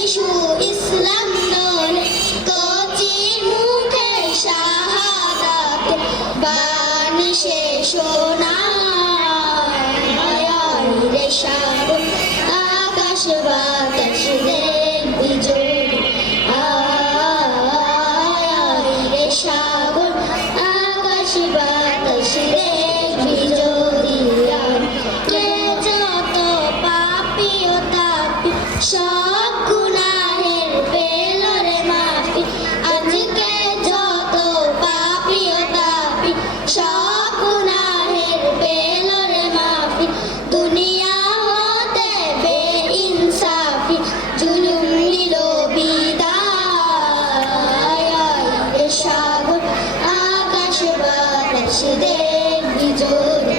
শিশু ইসলাম দলে কচির মুখে শাহাদাত বান শেষ রে সাগর আকাশ বাতাস দেখবি যদি রে সাগর আকাশ বাতাস দেখবি যদি কে যত পাপি ও তাপি সব গুনাহের পেল রে মাফি আজকে যত পাপি ও তাপি সব গুনাহের পেল রে মাফি দুনিয়া হতে বেইনসাফি জুলুম দিল বিদায় রে সাগর আকাশ বাতাস দেখবি যদি